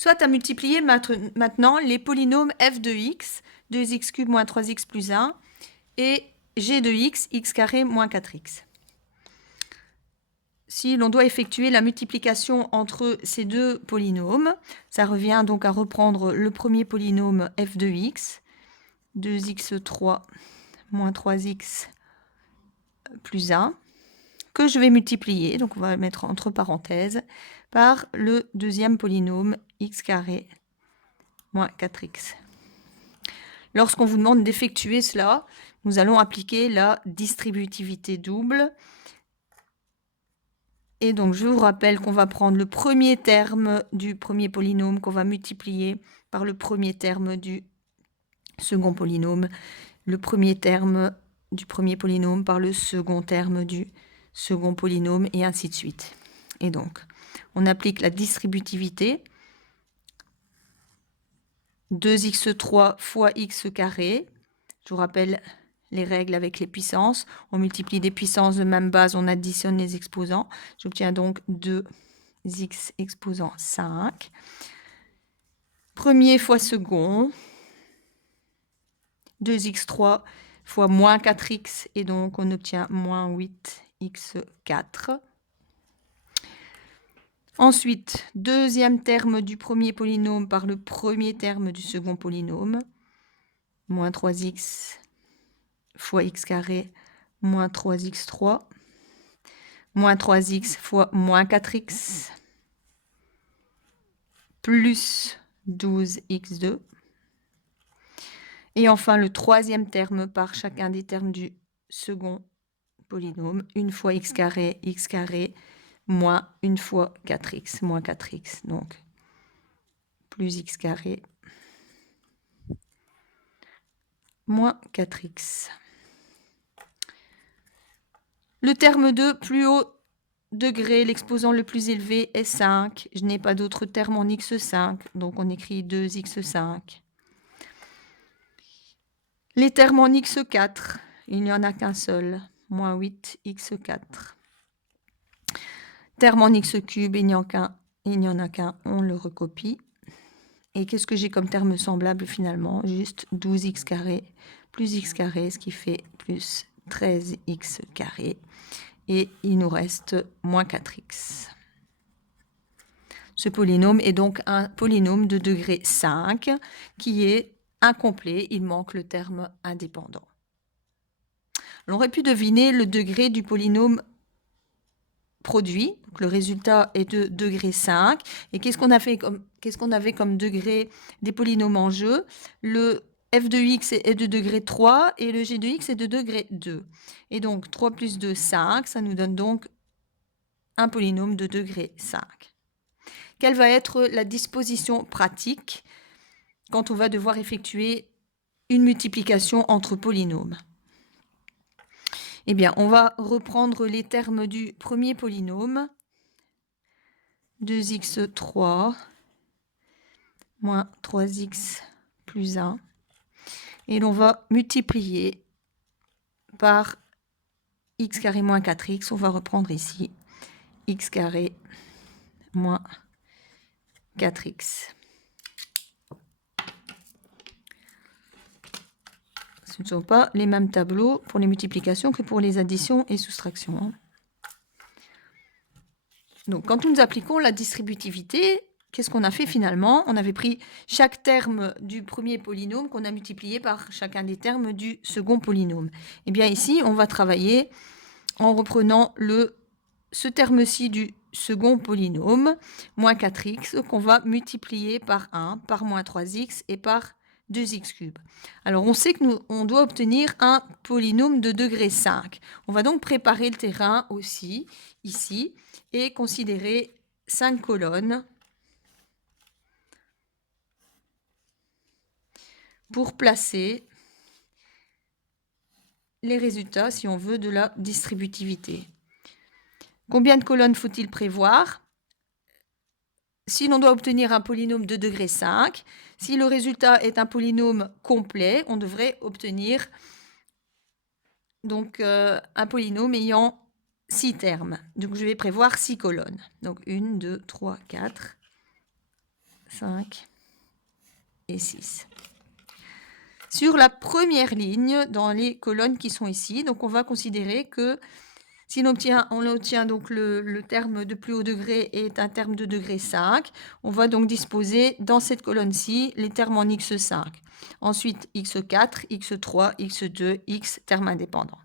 soit à multiplier maintenant les polynômes f de x, 2x³ moins 3x plus 1, et g de x, x carré moins 4x. Si l'on doit effectuer la multiplication entre ces deux polynômes, ça revient donc à reprendre le premier polynôme f de x, 2x3 moins 3x plus 1, que je vais multiplier, donc on va le mettre entre parenthèses, par le deuxième polynôme x carré moins 4x. Lorsqu'on vous demande d'effectuer cela, nous allons appliquer la distributivité double. Et donc, je vous rappelle qu'on va prendre le premier terme du premier polynôme qu'on va multiplier par le premier terme du second polynôme, le premier terme du premier polynôme par le second terme du second polynôme, et ainsi de suite. Et donc, on applique la distributivité. 2x3 fois x carré. Je vous rappelle les règles avec les puissances. On multiplie des puissances de même base, on additionne les exposants. J'obtiens donc 2x exposant 5. Premier fois second. 2x3 fois moins 4x, et donc on obtient moins 8x4. Ensuite, deuxième terme du premier polynôme par le premier terme du second polynôme. Moins 3x fois x carré moins 3x3. Moins 3x fois moins 4x. Plus 12x2. Et enfin, le troisième terme par chacun des termes du second polynôme. Une fois x carré, moins une fois 4x, moins 4x. Donc, plus x carré, moins 4x. Le terme de plus haut degré, l'exposant le plus élevé est 5. Je n'ai pas d'autre terme en x5, donc on écrit 2x5. Les termes en x4, il n'y en a qu'un seul, moins 8x4. Terme en x3, il n'y en a qu'un, on le recopie. Et qu'est-ce que j'ai comme terme semblable finalement? Juste 12x carré plus x carré, ce qui fait plus 13x carré. Et il nous reste moins 4x. Ce polynôme est donc un polynôme de degré 5 qui est incomplet, il manque le terme indépendant. On aurait pu deviner le degré du polynôme produit, donc le résultat est de degré 5. Et qu'est-ce qu'on avait comme degré des polynômes en jeu? Le f de x est de degré 3 et le g de x est de degré 2. Et donc 3 plus 2, 5, ça nous donne donc un polynôme de degré 5. Quelle va être la disposition pratique quand on va devoir effectuer une multiplication entre polynômes? Eh bien, on va reprendre les termes du premier polynôme. 2x3 moins 3x plus 1. Et l'on va multiplier par x carré moins 4x. On va reprendre ici x carré moins 4x. Ce ne sont pas les mêmes tableaux pour les multiplications que pour les additions et soustractions. Donc, quand nous appliquons la distributivité, qu'est-ce qu'on a fait finalement? On avait pris chaque terme du premier polynôme qu'on a multiplié par chacun des termes du second polynôme. Eh bien ici, on va travailler en reprenant ce terme-ci du second polynôme, moins 4x, qu'on va multiplier par 1, par moins 3x et par 2x3. Alors, on sait qu'on doit obtenir un polynôme de degré 5. On va donc préparer le terrain aussi, ici, et considérer 5 colonnes pour placer les résultats, si on veut, de la distributivité. Combien de colonnes faut-il prévoir? Si l'on doit obtenir un polynôme de degré 5, si le résultat est un polynôme complet, on devrait obtenir donc un polynôme ayant 6 termes. Donc je vais prévoir 6 colonnes. Donc 1, 2, 3, 4, 5 et 6. Sur la première ligne, dans les colonnes qui sont ici, donc on va considérer que si on obtient donc le terme de plus haut degré est un terme de degré 5, on va donc disposer dans cette colonne-ci les termes en x5. Ensuite, x4, x3, x2, x, termes indépendants.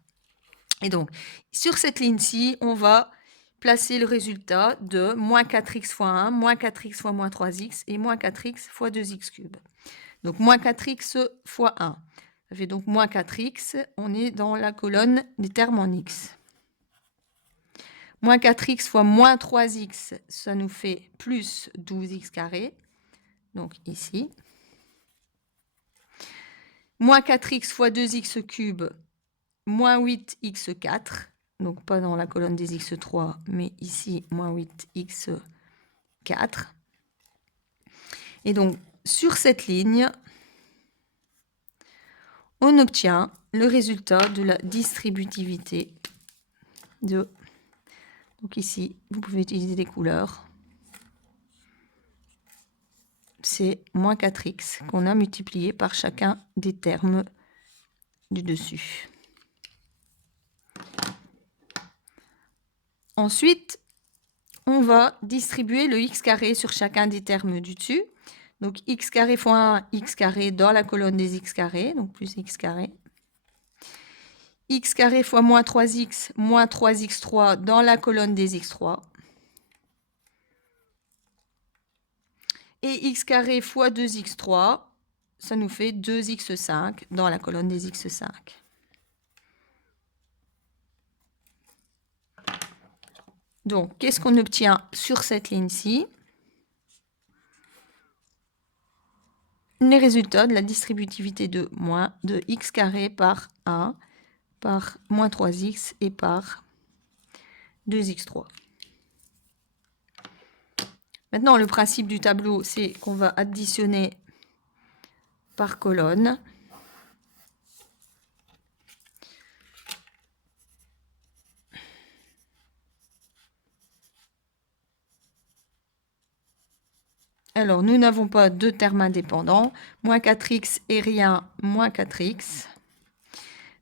Et donc, sur cette ligne-ci, on va placer le résultat de moins 4x fois 1, moins 4x fois moins 3x et moins 4x fois 2x cube. Donc, moins 4x fois 1. Ça fait donc moins 4x. On est dans la colonne des termes en x. Moins 4x fois moins 3x, ça nous fait plus 12x carré. Donc ici. Moins 4x fois 2x cube, moins 8x4. Donc pas dans la colonne des x3, mais ici, moins 8x4. Et donc, sur cette ligne, on obtient le résultat de la distributivité de... Donc ici, vous pouvez utiliser des couleurs. C'est moins 4x qu'on a multiplié par chacun des termes du dessus. Ensuite, on va distribuer le x carré sur chacun des termes du dessus. Donc x carré fois 1, x carré dans la colonne des x carrés, donc plus x carré. X carré fois moins 3x, moins 3x3 dans la colonne des x3. Et x carré fois 2x3, ça nous fait 2x5 dans la colonne des x5. Donc, qu'est-ce qu'on obtient sur cette ligne-ci? Les résultats de la distributivité de x carré par 1, par moins 3x et par 2x3. Maintenant, le principe du tableau, c'est qu'on va additionner par colonne. Alors, nous n'avons pas deux termes indépendants. Moins 4x et rien, moins 4x.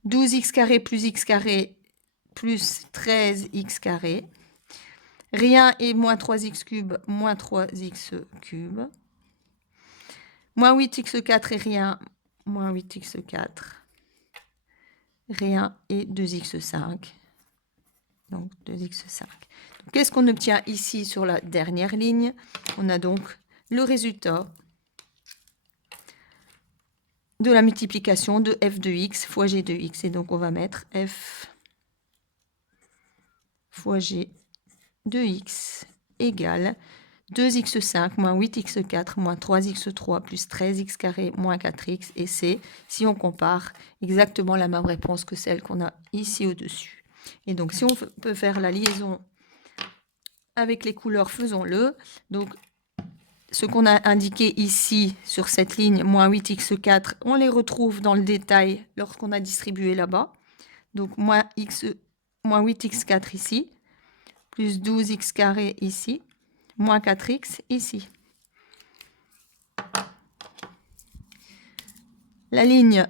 12x carré plus x carré plus 13x carré. Rien et moins 3x cube, moins 3x cube. Moins 8x4 et rien, moins 8x4. Rien et 2x5. Donc 2x5. Qu'est-ce qu'on obtient ici sur la dernière ligne? On a donc le résultat de la multiplication de f de x fois g de x. Et donc, on va mettre f fois g de x égale 2x5 moins 8x4 moins 3x3 plus 13x carré moins 4x. Et c'est, si on compare, exactement la même réponse que celle qu'on a ici au-dessus. Et donc, si on peut faire la liaison avec les couleurs, faisons-le. Donc, ce qu'on a indiqué ici sur cette ligne, moins 8x4, on les retrouve dans le détail lorsqu'on a distribué là-bas. Donc, moins 8x4 ici, plus 12x carré ici, moins 4x ici. La ligne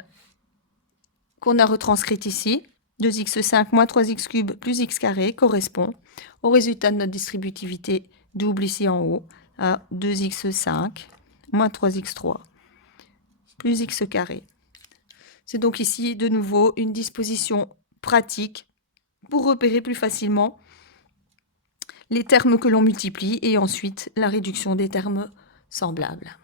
qu'on a retranscrite ici, 2x5 moins 3x cube plus x carré, correspond au résultat de notre distributivité double ici en haut, à 2x5 moins 3x3 plus x carré. C'est donc ici de nouveau une disposition pratique pour repérer plus facilement les termes que l'on multiplie et ensuite la réduction des termes semblables.